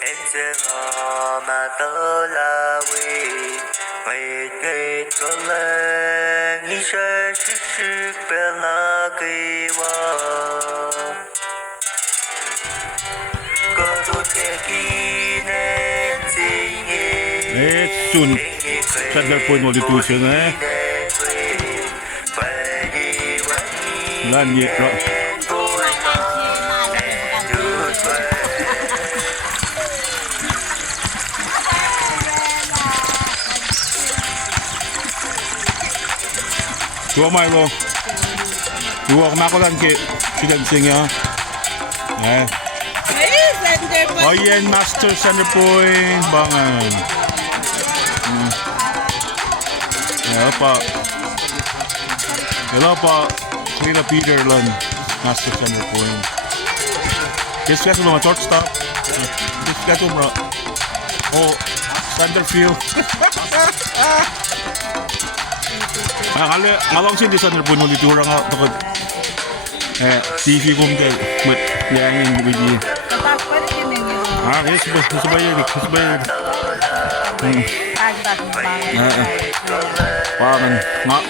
em sẽ ngỏ mà tớ là vì ngày ngày có lẽ nghĩ sẽ sự bên là kỳ vọng có đôi khi nên tình 네, 준 샌들 보인 어디 두시네. 난 예, Dua Milo. Dua kemakulan ke silang singa. Eh. Ayan, Master Center Point bangan. Hello pa. Clear Peter Lund, Master Center Point. Discuss mo shortstop. Discuss mo. Oh, center field. Ngalong sih di center point mo dito nga takot. TV kumde with yang with yes, bayar. Parang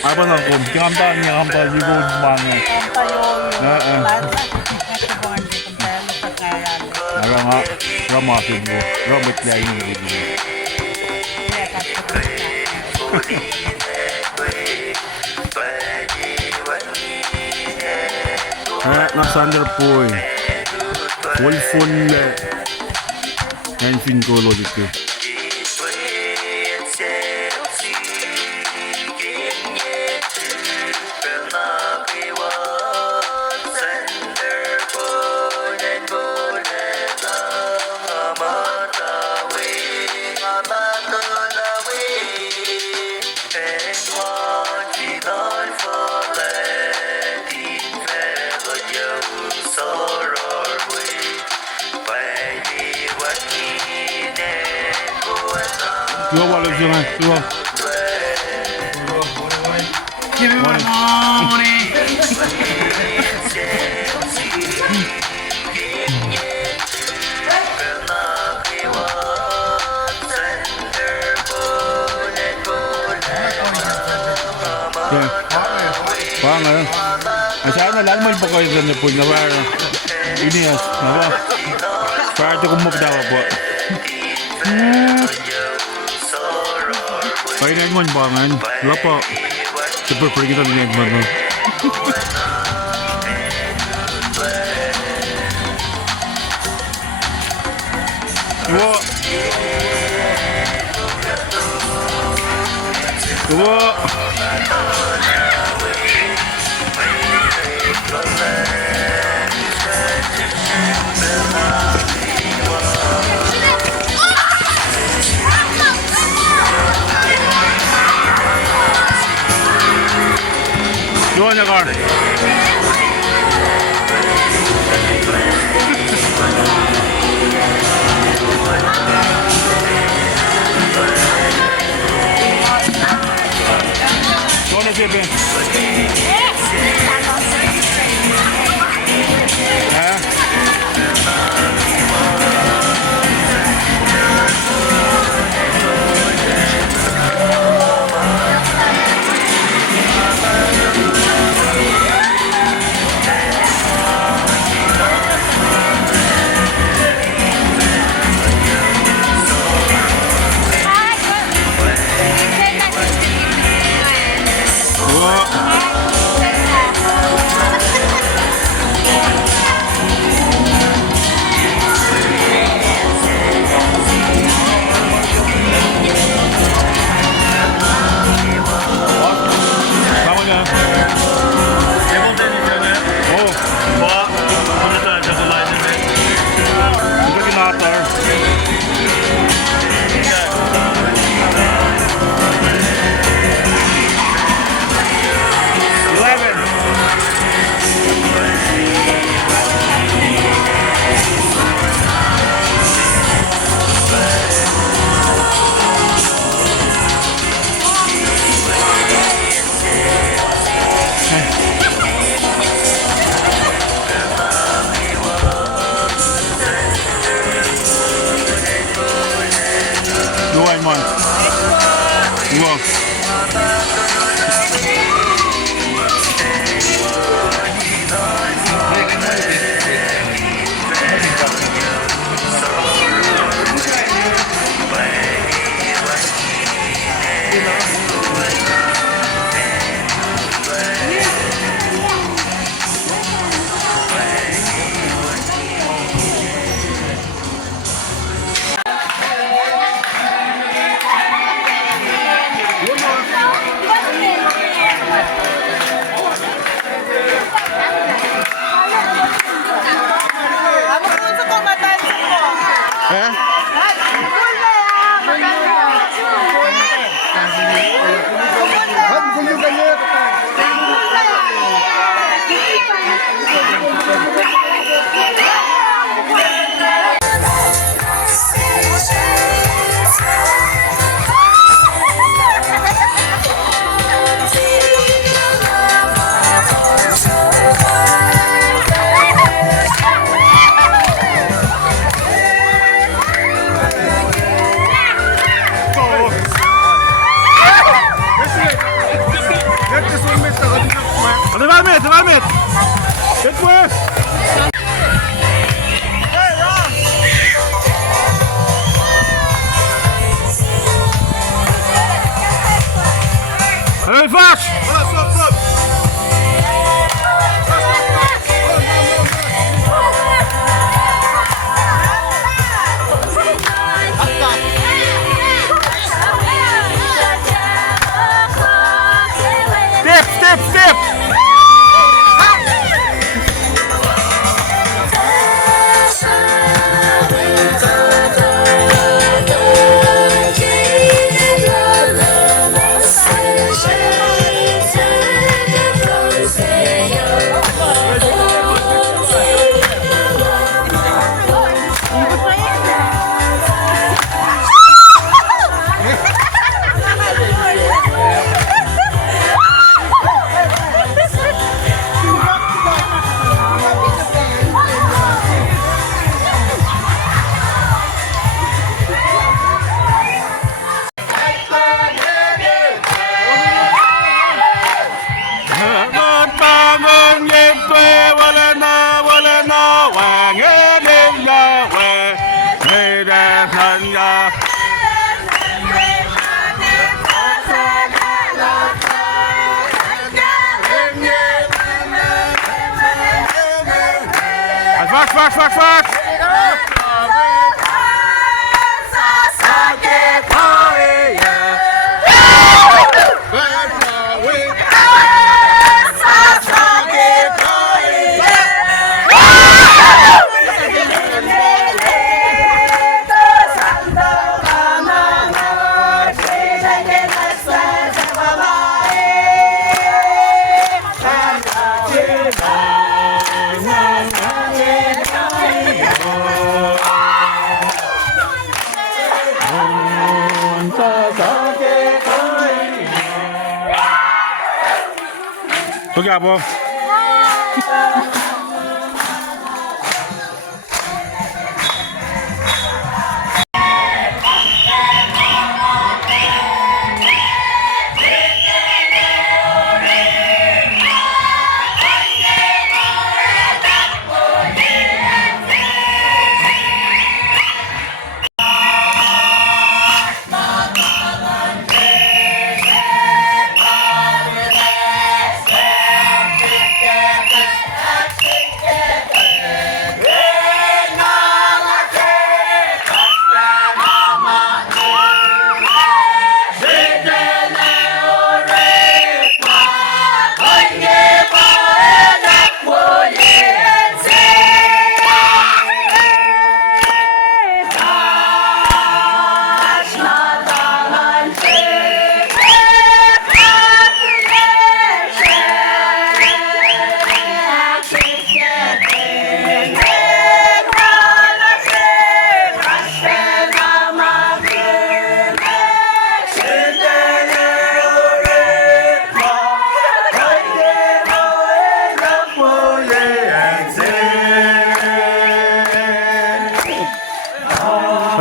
apa na ko kinamtan niya kampa ligo banget. Nga ramasin mo. Ramit niya yung video. Nasa Underpoint. Full and Fincolo dito. Dua walau jangan dua. Give me one money. Pangan. Sana lang man pa kayo sa po na para ini ya, apa? Para tu kumop daw po. Kaya na mo bangan. Wala po. Super pergi kita niya mo. Wo. Wo. Doon na car. Doon na siya, Ben. Fox, Fox, Fox, Fox! Good job, Bob.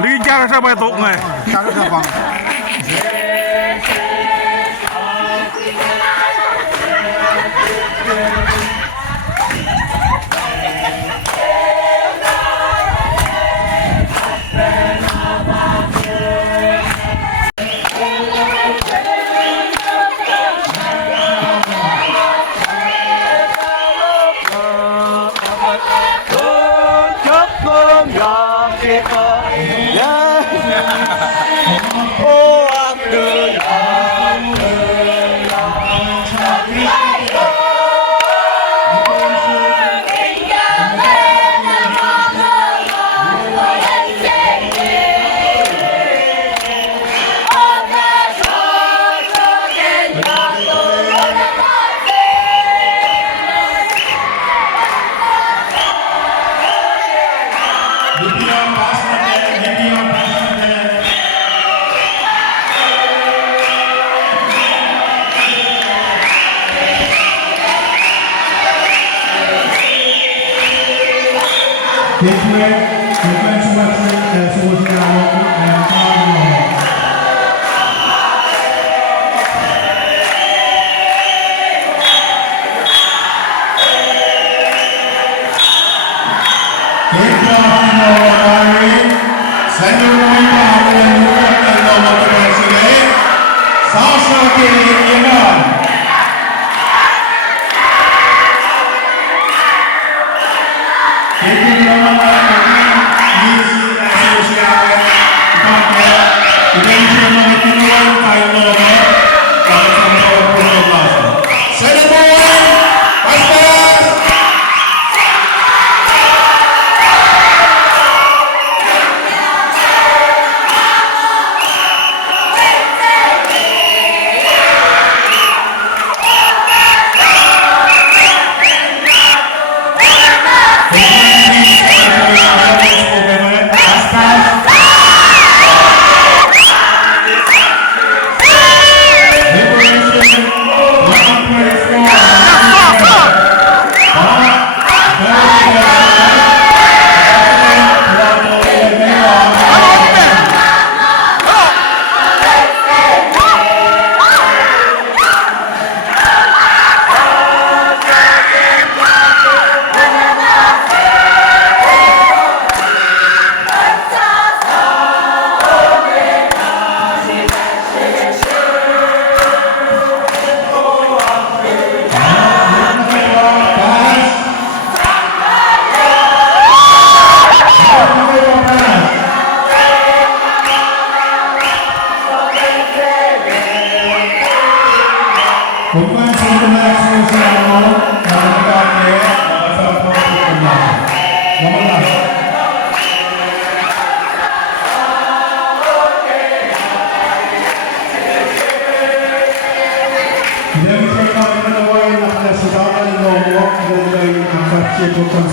Lý cha sao bài tụng này? Sao nó ra vòng.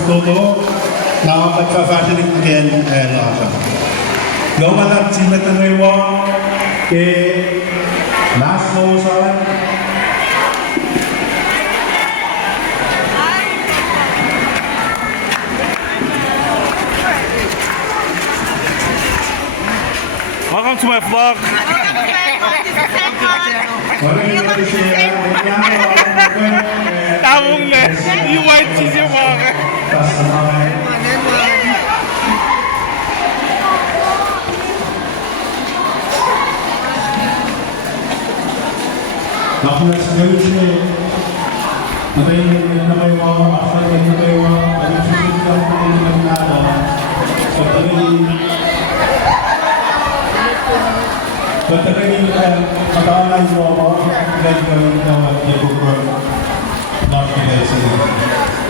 Toto, now I'm fashion again and awesome. Go malap si Metanrewa, ke Nasmo sa Welcome to my vlog. Tamong na. Yung white cheese yung mga. Ako na sa gawin siya. Nakayin na kayo mga aksakin na kayo mga susunod lang po kayo ng nada. Pagtagayin matawanan mo ako, dahil gawin na mag-ibukron. Bakit kayo sa